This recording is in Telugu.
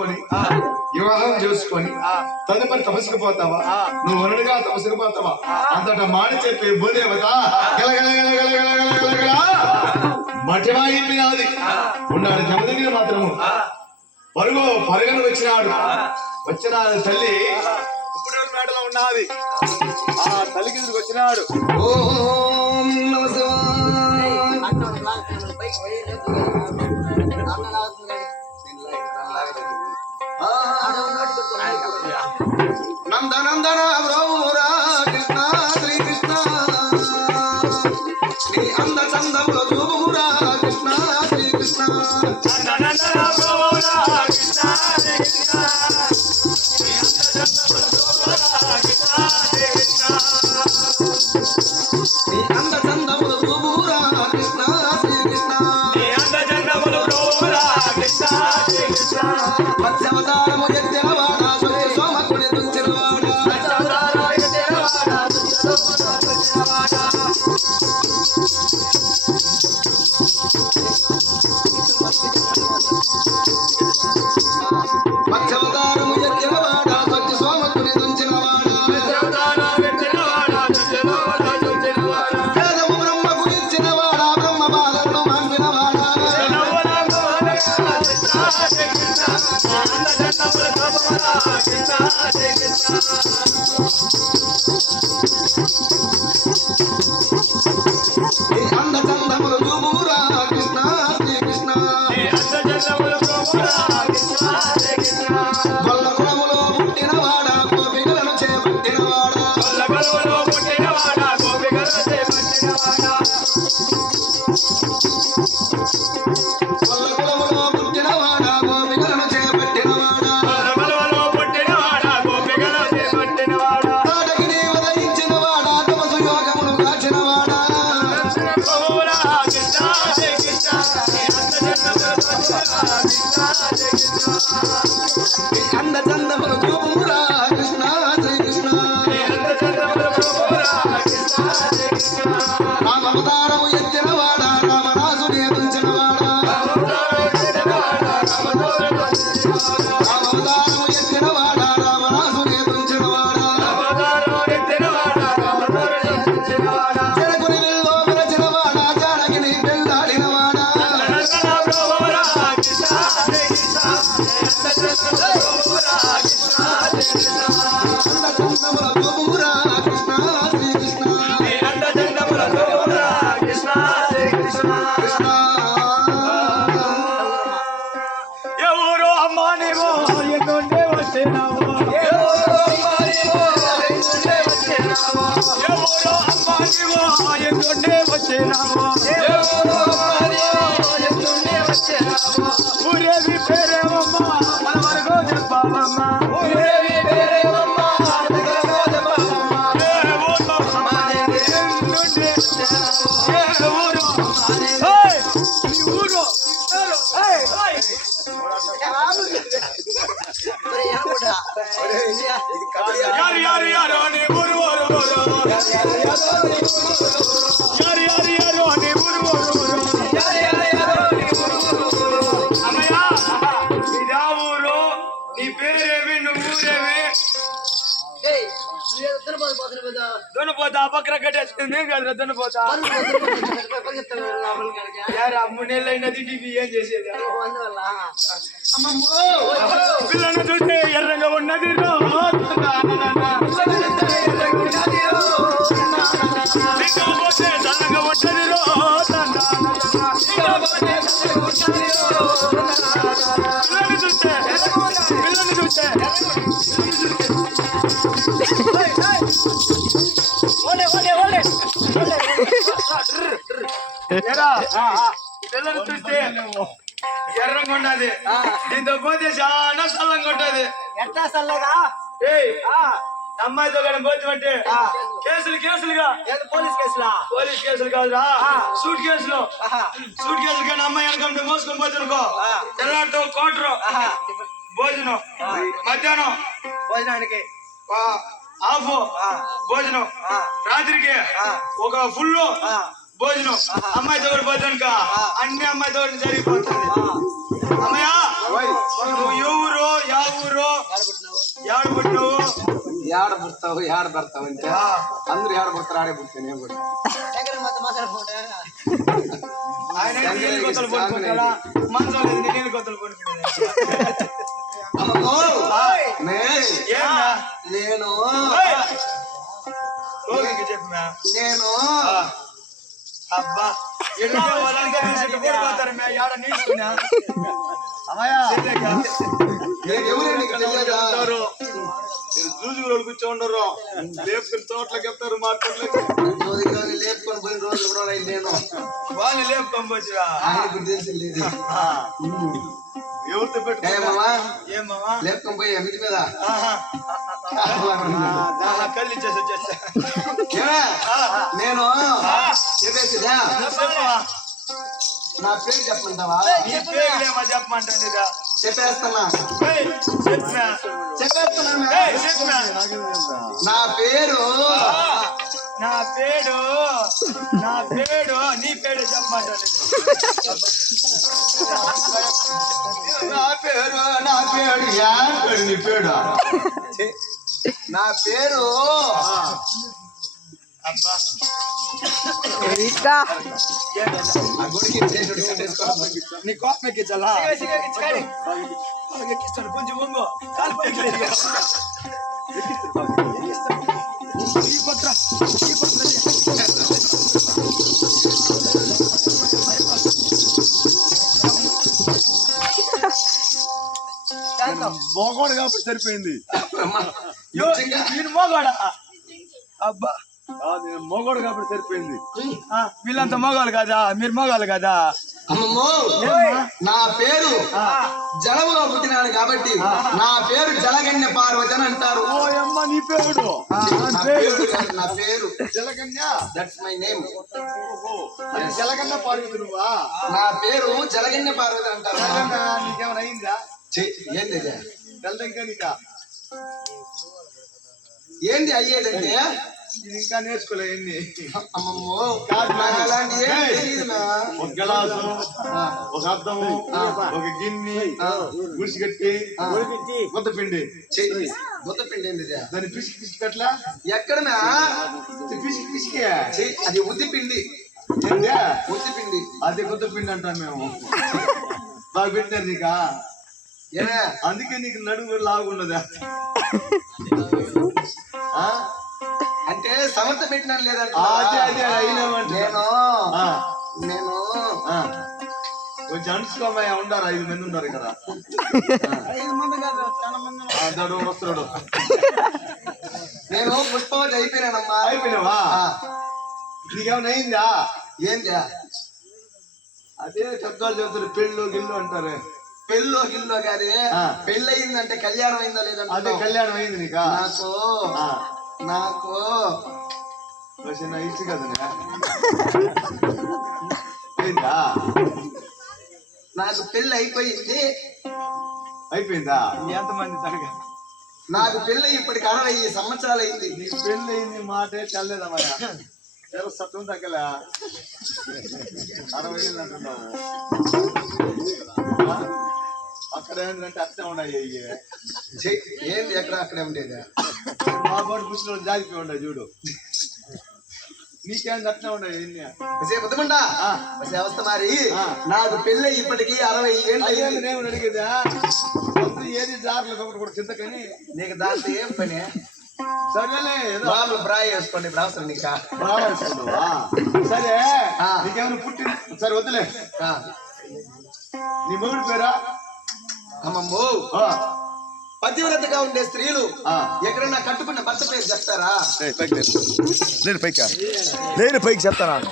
చేసుకొని వివాహం చేసుకొని తదుపరి తపస్సుకు పోతావా నువ్వు వరుడుగా తపస్సుకు పోతావా అంతటా మాట చెప్పి భూదేవత మఠమాయింపినాది ఉన్నాడు జమదగిరి మాత్రము. పరుగు పరుగును వచ్చినాడు. వచ్చిన తల్లి. ఇప్పుడు మేడలో ఉన్నది. ఆ తల్లికి వచ్చినాడు. ఓం నందనందన బ్రో గొల్ల Ragnar. Hey, yeah, yeah, yeah, దున్నపోతా పక్కన కట్టేస్తుంది నేను కదరా దున్నపోతా. మూడేళ్ళు అయినది నీకు ఏం చేసేది? పిల్లను చూస్తే ఎర్రగా ఉన్నది పిల్లలు చూస్తే ఎర్రంగా ఉన్నది దీంతో పోతే చాలా చల్లంగా ఉంటది ఎట్లా చల్లగా అమ్మాయితో కానీ పోతే కేసులు కేసులుగా. పోలీస్ కేసులా? పోలీస్ కేసులు కాదురా. సూట్ కేసులు. సూట్ కేసులు కానీ అమ్మాయి అనుకుంటే మోసుకొని పోతునుకో తెల్లారితో కోటరు. భోజనం. మధ్యాహ్నం. భోజనానికి. ఆ, హాఫ్ భోజనం. రాత్రికి. ఒక ఫుల్ భోజనం. అమ్మాయితో కూడా పోతానుక అన్ని అమ్మాయితో కూడా జరిగిపోతుంది. అమ్మయ్య నువ్వు ఎవరు ఊరు ఏడు పుట్టావు ఏడ పుడతావు ఏడ పెడతావు అంటే అందరూ ఏడ పుడతారు ఆడే పుడతాను నేను కూడా. ఆయన నీళ్ళు కొత్తలు కొనుక్కుంటాడా లేదు నీళ్ళు కొత్తలు నేను. అబ్బా కూర్చో ఉండరు లేపుకుని తోటలోకి వెళ్తారు మార్కెట్లోకి. లేపుకొని పోయిన రోజులు కూడా నేను. వాళ్ళు ఆయనకు తెలిసి లేదు. ఎవరితో ఏ పెట్టుకో మామా? ఏం మామా? లేపుకొని పోయి మిది మీద. ఆహా. ఆహా, కళ్ళు ఇచ్చేసి వచ్చేసా ఏమే? నేను నా పేరు చెప్పమంటావా? చెప్పమంటాను. చెప్పేస్తున్నా. నా పేరు? నా పేడు నా పేడు నీ పేడు చెప్పమంటాను నా పేరు నా పేరు యా పేరు నీ పేరు? నా పేరు నీ ఎక్కించాలా? ఎక్కిస్తాను కొంచెం వంగు. కాలు పైకి లేదు. ఈ పత్ర ఈ పత్ర మోగోడు కాబట్టి సరిపోయింది. వీడు మోగాడా? అబ్బా. నేను మోగోడు కాబట్టి సరిపోయింది. వీళ్ళంతా మోగాలు కదా? మీరు మోగాలు కదా? నా పేరు జలములో పుట్టినాను కాబట్టి నా పేరు జలగన్య పార్వతి అని అంటారు. ఓ అమ్మ నీ పేరు నా పేరు నా పేరు Jalakanya that's my name Jalakanna Parvati నువ్వా? నా పేరు జలగన్య పార్వతి అంటారు. నీకేమైనా అయిందా? ఏంది ఇది? తెల్లఇంకా నీకా? ఏంది అయ్యేదంటే? ఇది ఇంకా నేర్చుకోలే ఎన్ని అమ్మమ్మో నాకు అలాంటి ఏం తెలియదు నా. ఒక గలాసు ఒక అద్దము ఒక గిన్నె గుడిసిగట్టి కొత్త పిండి. ఛీ, గుత్త పిండి? దాన్ని పిసికి పిసికి అట్లా? ఎక్కడ నా? పిసికి పిసికి. అది ఉద్ది పిండి. ఉద్ది పిండి. అదే కొత్త పిండి అంటాం మేము. బాగా పెట్టారు నీకా అందుకే నీకు నడుము లాగున్నదా ఆ? అంటే సమర్థ పెట్టినాను లేదంట అదే అదే అయినామంటే నేను ఆ, నేను. కొంచెం అనుసుకోమయ్యా ఉండారు ఐదు మంది ఉన్నారు ఇక్కడ. ఆ, దడు వస్తున్నాడు. నేను పుష్పవతి అయిపోయినానమ్మా. అయిపోయినావా? నీకేమైనా అయిందా? ఏంది? అదే శబ్దాలు చెబుతారు పెళ్ళు గిల్లు అంటారు. పెళ్ళో గిల్లో కాదే. ఆ. పెళ్ళి అయిందంటే కళ్యాణం అయిందా అదే లేదంటే కళ్యాణం అయింది నీకా నాకు వచ్చి నా ఇష్ట కదనే అయిందా నాకు పెళ్ళి అయిపోయింది. అయిపోయిందా? ఎంతమంది తరగా నాకు పెళ్ళి ఇప్పటికి అరవై సంవత్సరాలు అయింది. నీకు పెళ్ళి అయింది మాటే చల్లేదమ్మా ఎవరు సత్వం తగ్గలే? అరవై ఏళ్ళు అంటున్నావు? అక్కడ ఏంటంటే అట్నే ఉన్నాయి ఏంది ఎక్కడ అక్కడే ఉండేది? మా బోర్డు పుస్తకాలు జాగిపోయి ఉన్నాయి చూడు. నీకేంది అట్నే ఉన్నాయి. వచ్చే అవస్థ మరి. నాకు పెళ్ళి ఇప్పటికి అరవై ఏళ్ళు నేను అడిగేదా? మొత్తం ఏది జార్లు ఒకటి కూడా చింతకని? నీకు దాంతో ఏం పని? సరేలే బాబులు బ్రాయ్ వేసుకోండి అవసరం నీకా. రావాల్సిందా? సరే ఆ. నీకేమైనా పుట్టింది? సరే వద్దులే. నీ మొగుడు పేరా? అమ్మమ్మో. ఆ, పతివ్రతగా ఉండే స్త్రీలు ఆ. ఎక్కడన్నా కట్టుకున్న భర్త పేరు చెప్తారా? లేరు. పైకి లేరు పైకి చెప్తానా.